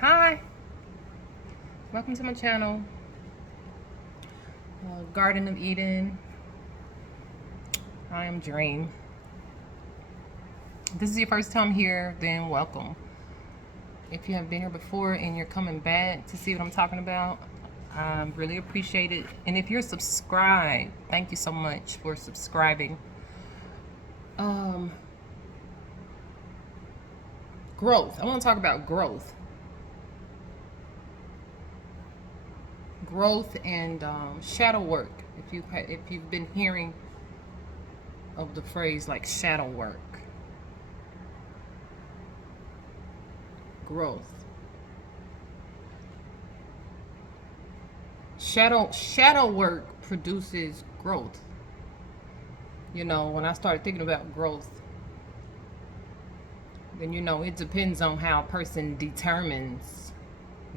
Hi, welcome to my channel, Garden of Eden. I am Dream. If this is your first time here, then welcome. If you have been here before and you're coming back to see what I'm talking about, I really appreciate it. And if you're subscribed, thank you so much for subscribing. Growth. I want to talk about growth. Growth and shadow work. If you've been hearing of the phrase like shadow work, growth, shadow work produces growth. You know, when I started thinking about growth, then it depends on how a person determines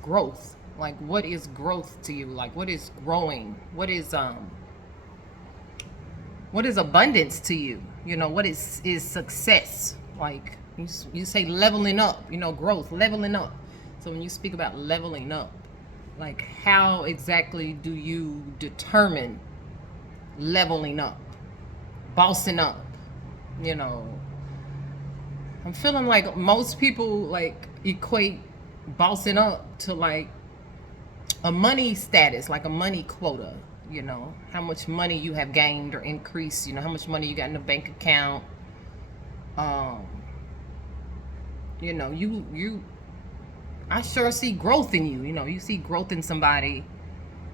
growth. Like, what is growth to you? Like, what is growing? What is abundance to you? What is success? Like, you say leveling up, growth, leveling up. So when you speak about leveling up, like, how exactly do you determine leveling up, bossing up? I'm feeling like most people like equate bossing up to like a money status, like a money quota. How much money you have gained or increased. How much money you got in the bank account. um you I sure see growth in you. You see growth in somebody,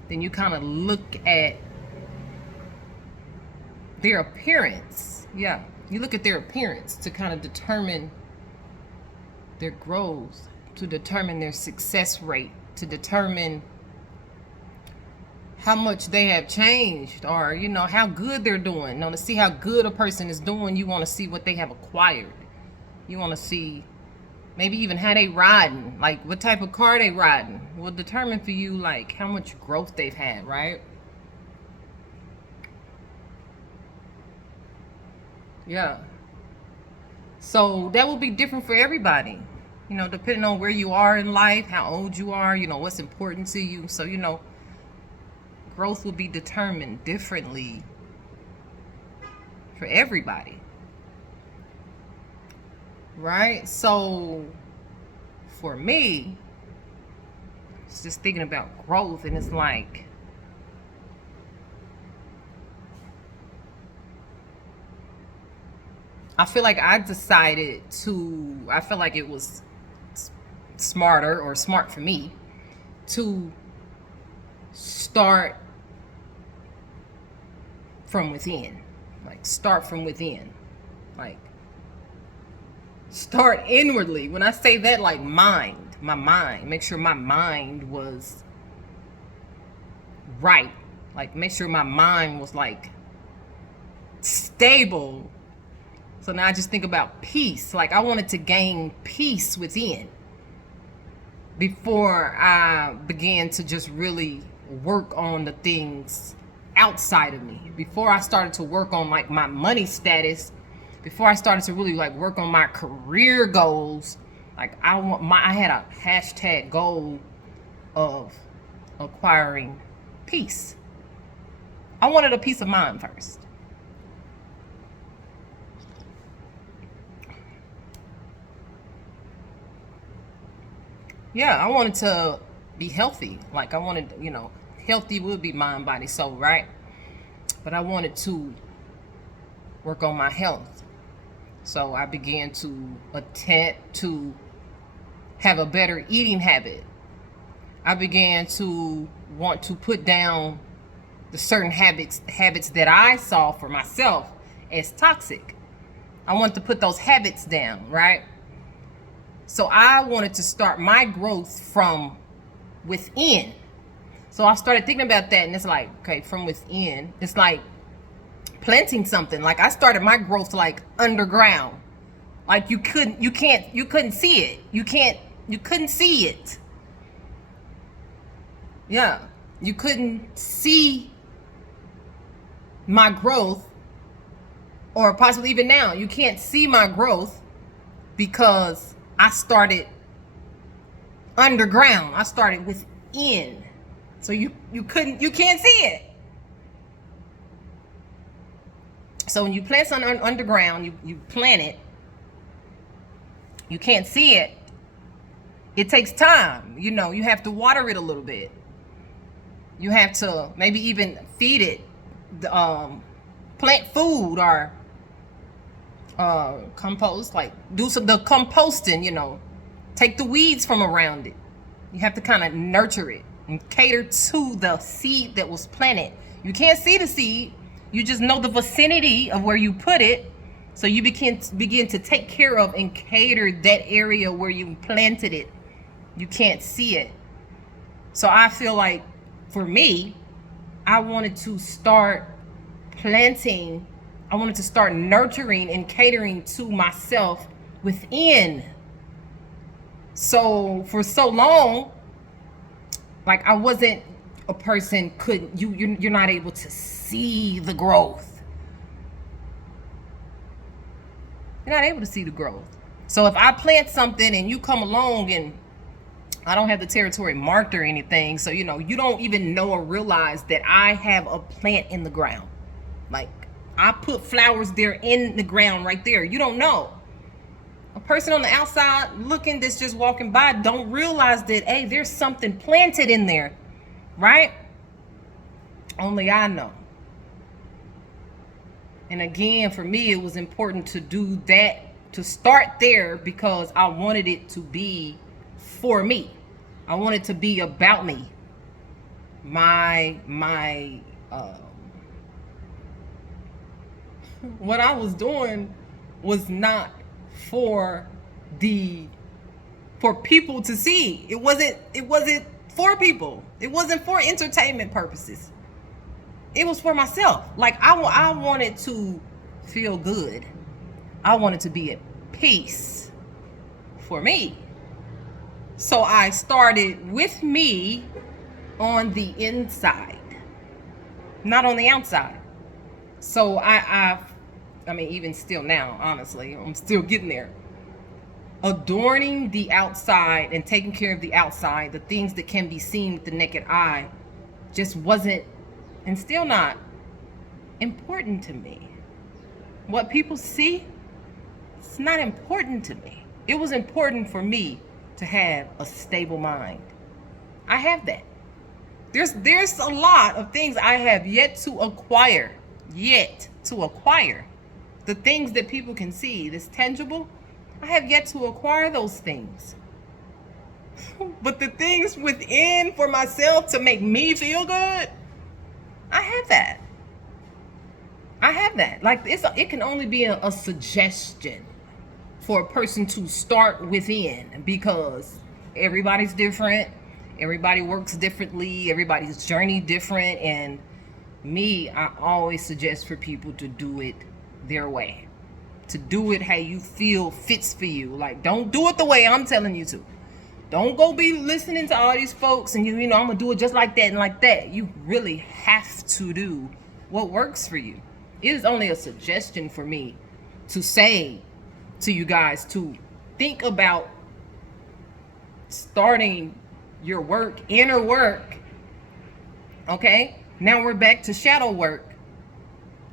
then you kind of look at their appearance. Yeah, you look at their appearance to kind of determine their growth, to determine their success rate, to determine how much they have changed, or how good they're doing. To see how good a person is doing, you want to see what they have acquired. You want to see maybe even how they riding, like what type of car they riding will determine for you like how much growth they've had, right? Yeah. So that will be different for everybody, depending on where you are in life, how old you are, what's important to you. So growth will be determined differently for everybody, right? So for me, it's just thinking about growth, and it's like, I feel like I feel like it was smarter, or smart for me, to start from within. Like, start from within. Like, start inwardly. When I say that, like, my mind, make sure my mind was right. Like, make sure my mind was like stable. So now I just think about peace. Like, I wanted to gain peace within before I began to just really work on the things outside of me. Before I started to work on like my money status, before I started to really like work on my career goals, like I had a hashtag goal of acquiring peace. I wanted a peace of mind first. Yeah, I wanted to be healthy. Like, I wanted, healthy would be mind, body, soul, right? But I wanted to work on my health. So I began to attempt to have a better eating habit. I began to want to put down the certain habits that I saw for myself as toxic. I wanted to put those habits down, right? So I wanted to start my growth from within. So I started thinking about that, and it's like, okay, from within, it's like planting something. Like, I started my growth like underground. Like, you couldn't see it. You couldn't see it. Yeah. You couldn't see my growth, or possibly even now, you can't see my growth because I started underground. I started within. So you can't see it. So when you plant something underground, you plant it, you can't see it. It takes time. You know, you have to water it a little bit. You have to maybe even feed it, plant food or compost, like do the composting, you know, take the weeds from around it. You have to kind of nurture it and cater to the seed that was planted. You can't see the seed. You just know the vicinity of where you put it. So you begin to take care of and cater that area where you planted it. You can't see it. So I feel like for me, I wanted to start planting. I wanted to start nurturing and catering to myself within. So for so long, like I wasn't a person you're not able to see the growth. You're not able to see the growth. So if I plant something and you come along and I don't have the territory marked or anything, so you know, you don't even know or realize that I have a plant in the ground. Like I put flowers there in the ground right there. You don't know. A person on the outside looking, that's just walking by, don't realize that, hey, there's something planted in there, right? Only I know. And again, for me, it was important to do that, to start there, because I wanted it to be for me. I wanted to be about me. What I was doing was not for people to see. It wasn't for people. It wasn't for entertainment purposes. It was for myself. Like I wanted to feel good. I wanted to be at peace for me. So I started with me on the inside, not on the outside. So I mean, even still now, honestly, I'm still getting there. Adorning the outside and taking care of the outside, the things that can be seen with the naked eye, just wasn't, and still not, important to me. What people see, it's not important to me. It was important for me to have a stable mind. I have that. There's a lot of things I have yet to acquire. The things that people can see, that's tangible, I have yet to acquire those things. But the things within for myself to make me feel good, I have that. Like it can only be a suggestion for a person to start within, because everybody's different. Everybody works differently. Everybody's journey different. And me, I always suggest for people to do it their way, to do it how you feel fits for you. Like, don't do it the way I'm telling you to. Don't go be listening to all these folks and you know, I'm gonna do it just like that and like that. You really have to do what works for you. It is only a suggestion for me to say to you guys to think about starting your work, inner work. Okay, now we're back to shadow work.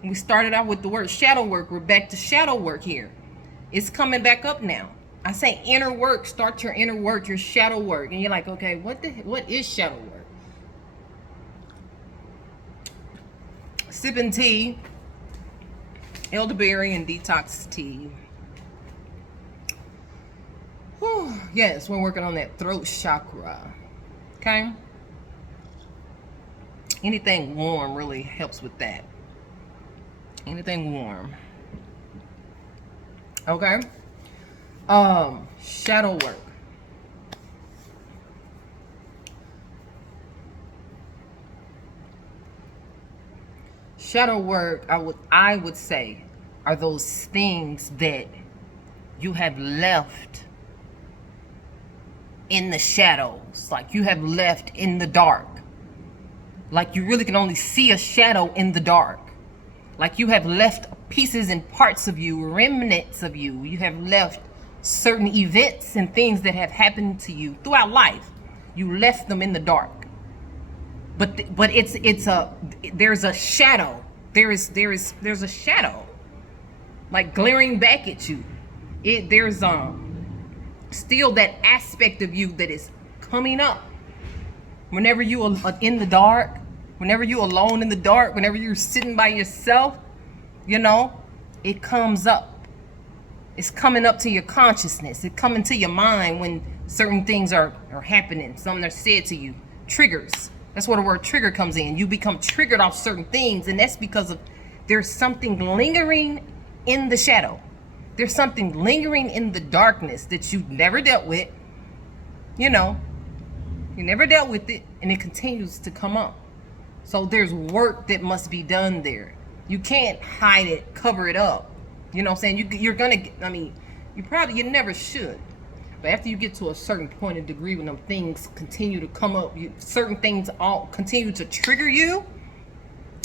We started out with the word shadow work. We're back to shadow work here. It's coming back up now. I say inner work. Start your inner work, your shadow work. And you're like, okay, what is shadow work? Sipping tea, elderberry and detox tea. Whew. Yes, we're working on that throat chakra. Okay? Anything warm really helps with that. Anything warm. Okay? Shadow work. Shadow work, I would say, are those things that you have left in the shadows, like you have left in the dark. Like you really can only see a shadow in the dark. Like you have left pieces and parts of you, remnants of you. You have left certain events and things that have happened to you throughout life. You left them in the dark. But there's a shadow. There's a shadow, like glaring back at you. There's still that aspect of you that is coming up. Whenever you are in the dark, whenever you're alone in the dark, whenever you're sitting by yourself, it comes up. It's coming up to your consciousness. It's coming to your mind when certain things are happening. Something are said to you. Triggers. That's where the word trigger comes in. You become triggered off certain things, and that's because of there's something lingering in the shadow. There's something lingering in the darkness that you've never dealt with. You never dealt with it, and it continues to come up. So there's work that must be done there. You can't hide it, cover it up. You know what I'm saying? You're gonna, you never should. But after you get to a certain point of degree, when them things continue to come up, certain things all continue to trigger you,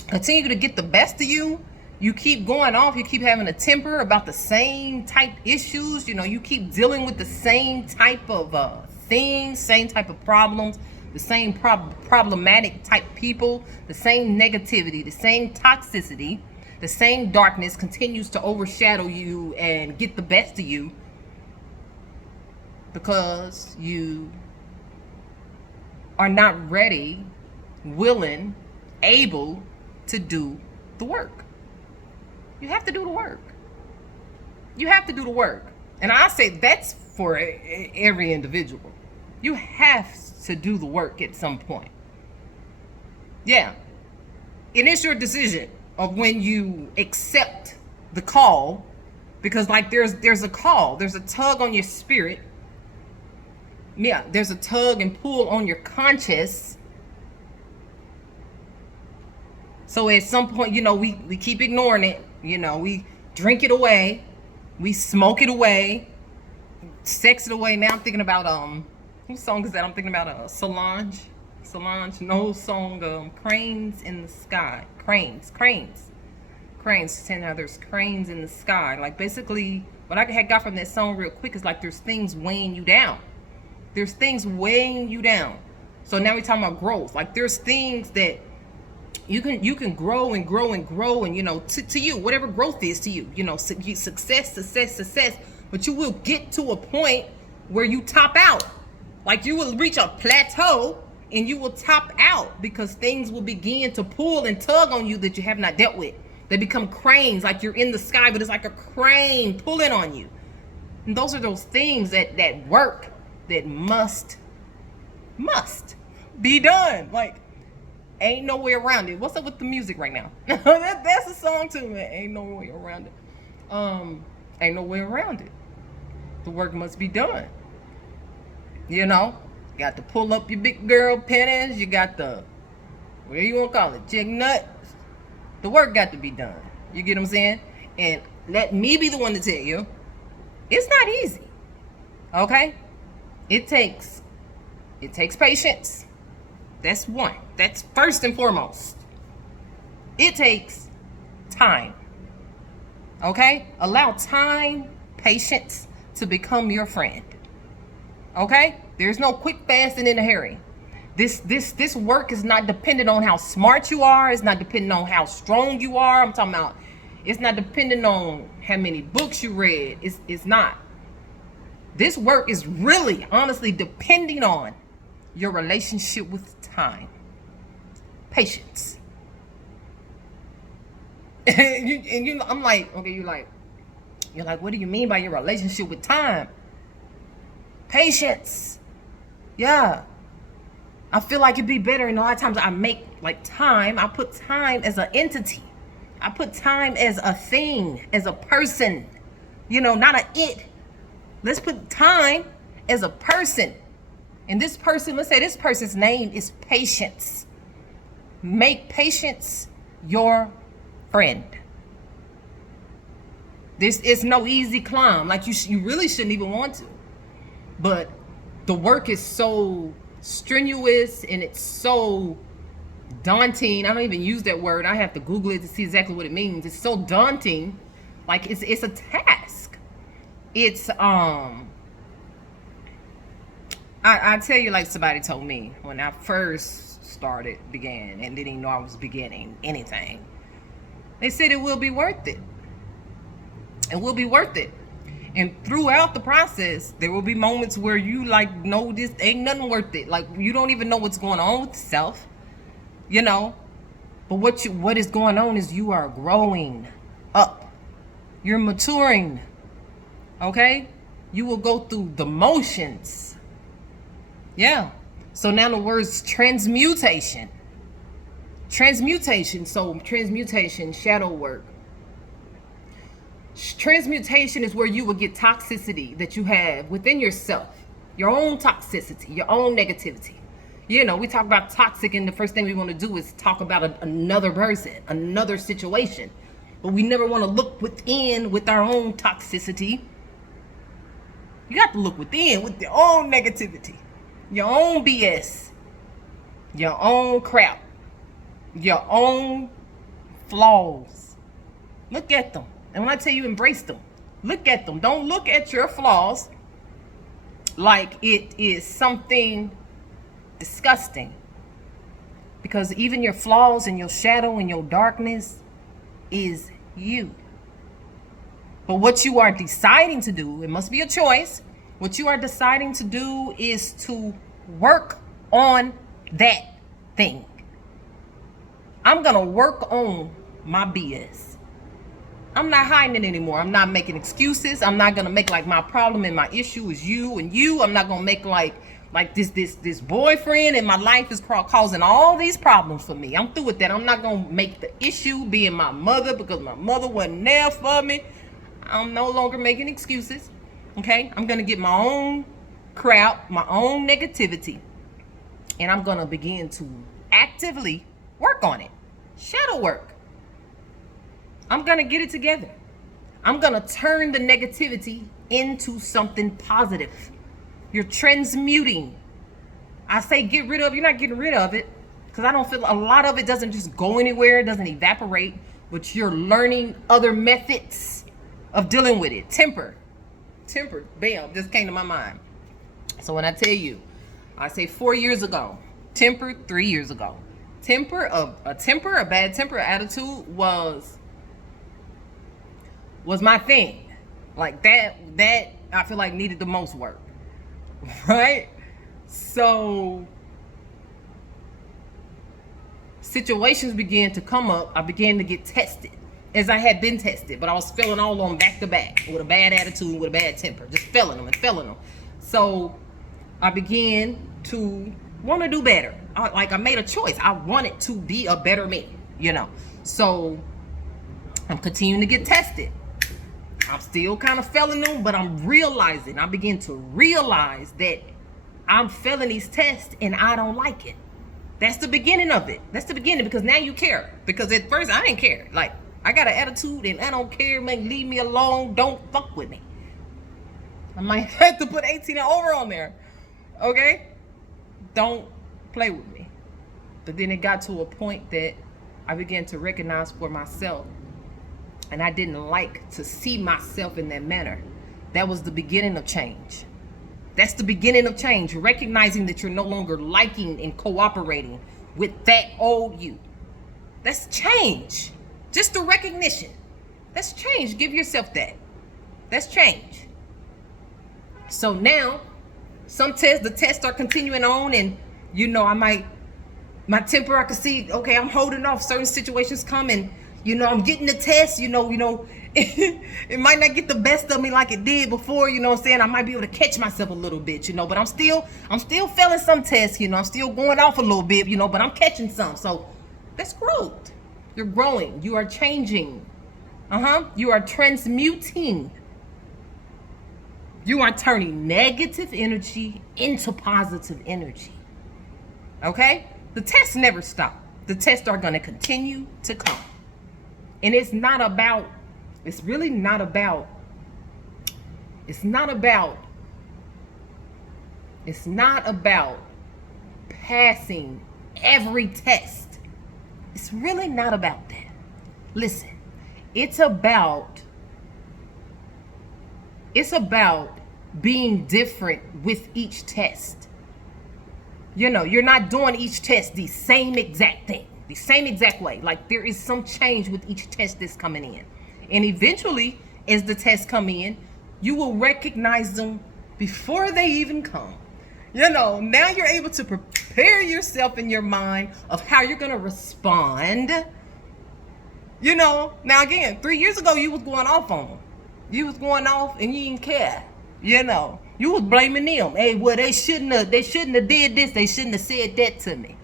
continue to get the best of you. You keep going off. You keep having a temper about the same type issues. You keep dealing with the same type of things, same type of problems, the same problematic type people, the same negativity, the same toxicity, the same darkness continues to overshadow you and get the best of you because you are not ready, willing, able to do the work. You have to do the work. You have to do the work. And I say that's for every individual. You have to do the work at some point. Yeah. And it's your decision of when you accept the call, because there's a call, there's a tug on your spirit. Yeah, there's a tug and pull on your conscience. So at some point, we keep ignoring it. We drink it away, we smoke it away, sex it away. Now I'm thinking about whose song is that? I'm thinking about Solange, no song, Cranes in the Sky. Cranes. Saying how there's cranes in the sky. Like basically what I had got from that song real quick is like there's things weighing you down. There's things weighing you down. So now we're talking about growth. Like there's things that you can grow and grow and grow, and to you, whatever growth is to you, success, but you will get to a point where you top out. Like you will reach a plateau and you will top out because things will begin to pull and tug on you that you have not dealt with. They become cranes, like you're in the sky, but it's like a crane pulling on you. And those are those things that work that must be done. Like ain't no way around it. What's up with the music right now? That's a song too, man. Ain't no way around it. Ain't no way around it. The work must be done. You got to pull up your big girl panties. You got the, whatever you want to call it, chick nut. The work got to be done. You get what I'm saying? And let me be the one to tell you, it's not easy. Okay? It takes patience. That's one. That's first and foremost. It takes time. Okay? Allow time, patience to become your friend. Okay? There's no quick, fast, and in a hurry. This work is not dependent on how smart you are. It's not dependent on how strong you are. I'm talking about it's not dependent on how many books you read. It's not. This work is really, honestly, depending on your relationship with time. Patience. I'm like, okay, you're like, what do you mean by your relationship with time? Patience. Yeah. I feel like it'd be better, and a lot of times I make time, I put time as an entity. I put time as a thing, as a person, not a it. Let's put time as a person. And this person, let's say this person's name is Patience. Make patience your friend. This is no easy climb. Like you really shouldn't even want to. But the work is so strenuous and it's so daunting. I don't even use that word. I have to Google it to see exactly what it means. It's so daunting. Like it's a task. It's I tell you, like somebody told me when I first began and didn't even know I was beginning anything. They said it will be worth it. It will be worth it. And throughout the process, there will be moments where you like, no, this ain't nothing worth it. Like you don't even know what's going on with self, you know. But what is going on is you are growing up. You're maturing. Okay? You will go through the motions. Yeah. So now the word's transmutation. Transmutation. So transmutation, shadow work. Transmutation is where you will get toxicity that you have within yourself, your own toxicity, your own negativity. You know, we talk about toxic, and the first thing we want to do is talk about another person, another situation. But we never want to look within with our own toxicity. You got to look within with your own negativity, your own BS, your own crap, your own flaws. Look at them. And when I tell you embrace them, look at them. Don't look at your flaws like it is something disgusting. Because even your flaws and your shadow and your darkness is you. But what you are deciding to do, it must be a choice. What you are deciding to do is to work on that thing. I'm going to work on my BS. I'm not hiding it anymore. I'm not making excuses. I'm not going to make like my problem and my issue is you and you. I'm not going to make like this boyfriend in my life is causing all these problems for me. I'm through with that. I'm not going to make the issue being my mother because my mother wasn't there for me. I'm no longer making excuses. Okay? I'm going to get my own crap, my own negativity, and I'm going to begin to actively work on it. Shadow work. I'm going to get it together. I'm going to turn the negativity into something positive. You're transmuting. I say get rid of, you're not getting rid of it because I don't feel a lot of it doesn't just go anywhere. It doesn't evaporate, but you're learning other methods of dealing with it. Temper, bam, just came to my mind. So when I tell you, I say 4 years ago, temper 3 years ago, a bad temper attitude was my thing. Like that I feel like needed the most work. Right? So situations began to come up. I began to get tested as I had been tested, but I was failing all on back to back with a bad attitude, with a bad temper, just failing them. So I began to want to do better. I made a choice. I wanted to be a better me, you know. So I'm continuing to get tested. I'm still kind of failing them, but I begin to realize that I'm failing these tests and I don't like it. That's the beginning of it. That's the beginning, because now you care. Because at first I didn't care. Like, I got an attitude and I don't care, man. Leave me alone. Don't fuck with me. I might have to put 18 and over on there. Okay? Don't play with me. But then it got to a point that I began to recognize for myself, and I didn't like to see myself in that manner. That was the beginning of change. That's the beginning of change. Recognizing that you're no longer liking and cooperating with that old you. That's change. Just the recognition. That's change. Give yourself that. That's change. So now, the tests are continuing on, and my temper, I can see, okay, I'm holding off. Certain situations come, and I'm getting the test, it might not get the best of me like it did before, what I'm saying? I might be able to catch myself a little bit, but I'm still failing some tests, I'm still going off a little bit, but I'm catching some. So that's growth. You're growing. You are changing. You are transmuting. You are turning negative energy into positive energy. Okay? The tests never stop. The tests are going to continue to come. And it's not about passing every test. It's really not about that. Listen, it's about It's about being different with each test. You know, you're not doing each test the same exact thing, the same exact way. Like, there is some change with each test that's coming in. And eventually, as the tests come in, you will recognize them before they even come. You know, now you're able to prepare yourself in your mind of how you're going to respond. You know, now again, 3 years ago, you was going off on them. You was going off and you didn't care. You know, you was blaming them. Hey, well, they shouldn't have did this. They shouldn't have said that to me.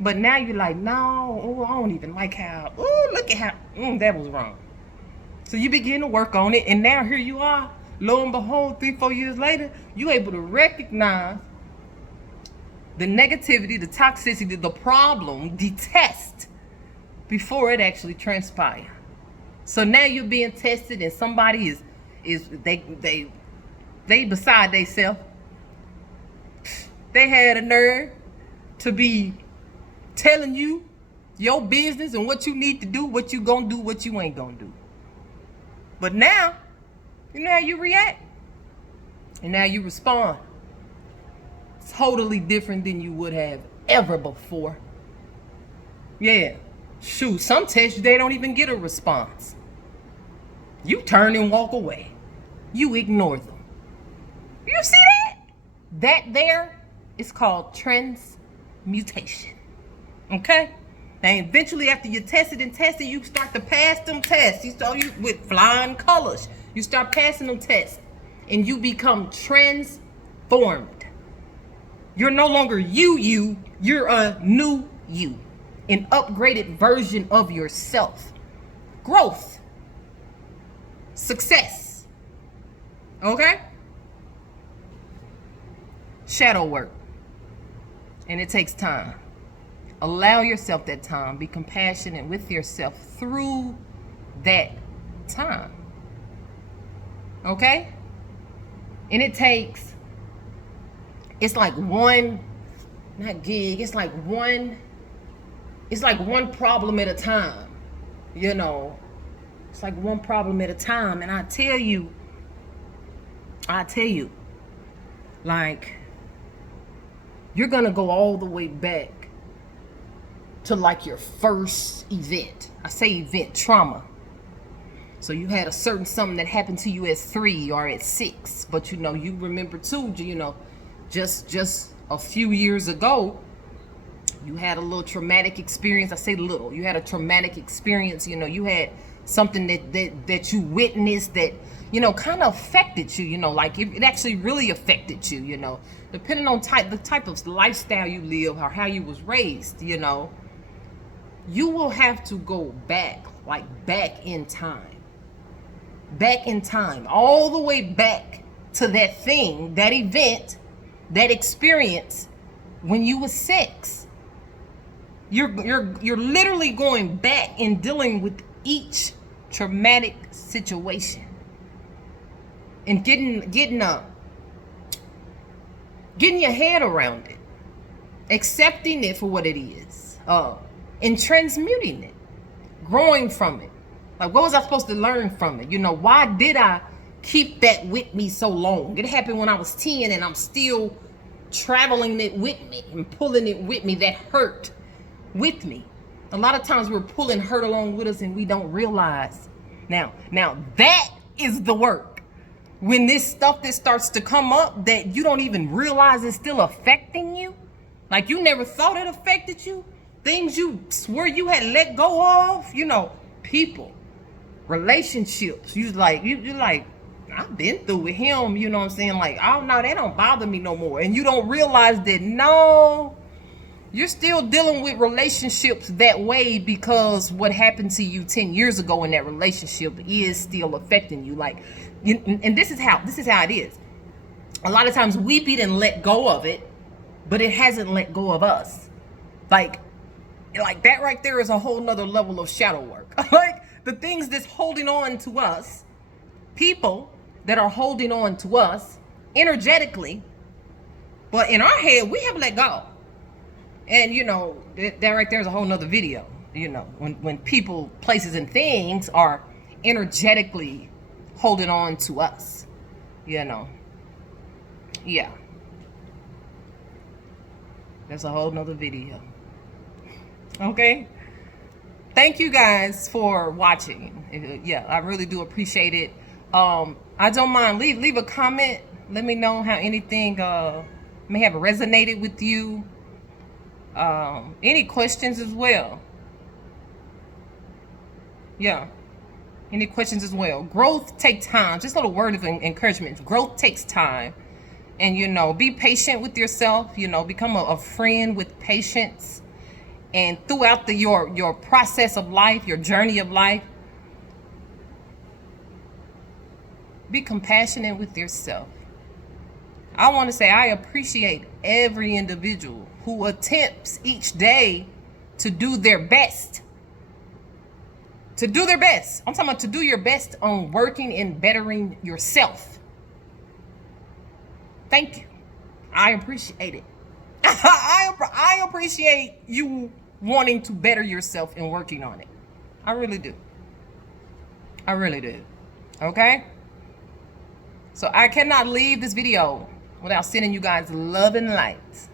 But now you're like, no, oh, I don't even like how, oh, look at how, that was wrong. So you begin to work on it. And now here you are, lo and behold, 3-4 years later, you're able to recognize the negativity, the toxicity, the problem, the test before it actually transpires. So now you're being tested and somebody is they beside themselves. They had a nerve to be telling you your business and what you need to do, what you gonna do, what you ain't gonna do. But now, you know how you react. And now you respond. It's totally different than you would have ever before. Yeah. Shoot, some tests they don't even get a response. You turn and walk away. You ignore them. You see that? That there is called transmutation. Okay? Now eventually after you tested and tested, you start to pass them tests. You start with flying colors. You start passing them tests. And you become transformed. You're no longer you. You're a new you. An upgraded version of yourself. Growth. Success. Okay? Shadow work. And it takes time. Allow yourself that time. Be compassionate with yourself through that time. Okay? And it takes, it's like one, not gig, it's like one problem at a time. You know, it's like one problem at a time. And I tell you, like, you're gonna go all the way back to like your first event. I say event, trauma. So you had a certain something that happened to you at 3 or at 6, but you know, you remember too, you know, just a few years ago, you had a little traumatic experience. I say little, you had a traumatic experience. You know, you had something that you witnessed that, you know, kind of affected you, you know, like it actually really affected you, you know, depending on the type of lifestyle you live or how you was raised, you know, you will have to go back, like back in time, all the way back to that thing, that event, that experience when you were 6. You're literally going back and dealing with each traumatic situation and getting your head around it, accepting it for what it is, and transmuting it, growing from it. Like, what was I supposed to learn from it? You know, why did I keep that with me so long? It happened when I was 10 and I'm still traveling it with me and pulling it with me, that hurt with me. A lot of times we're pulling hurt along with us and we don't realize. Now that is the work. When this stuff that starts to come up that you don't even realize is still affecting you, like you never thought it affected you, things you swore you had let go of, you know, people, relationships, you're like, I've been through with him, you know what I'm saying? Like, oh no, they don't bother me no more. And you don't realize that, no, you're still dealing with relationships that way because what happened to you 10 years ago in that relationship is still affecting you. Like, and this is how it is. A lot of times we beat and let go of it, but it hasn't let go of us. Like that right there is a whole nother level of shadow work. Like the things that's holding on to us, people that are holding on to us energetically, but in our head, we have let go. And you know, that right there is a whole nother video. You know, when people, places, and things are energetically holding on to us, you know. Yeah, that's a whole nother video. Okay, thank you guys for watching. Yeah, I really do appreciate it. I don't mind, leave a comment. Let me know how anything may have resonated with you. Any questions as well. Yeah, any questions as well. Growth takes time. Just a little word of encouragement. Growth takes time. And, you know, be patient with yourself. You know, become a friend with patience. And throughout your process of life, your journey of life, be compassionate with yourself. I want to say I appreciate every individual who attempts each day to do their best. To do their best. I'm talking about to do your best on working and bettering yourself. Thank you. I appreciate it. I appreciate you wanting to better yourself and working on it. I really do. I really do. Okay? So I cannot leave this video without sending you guys love and light.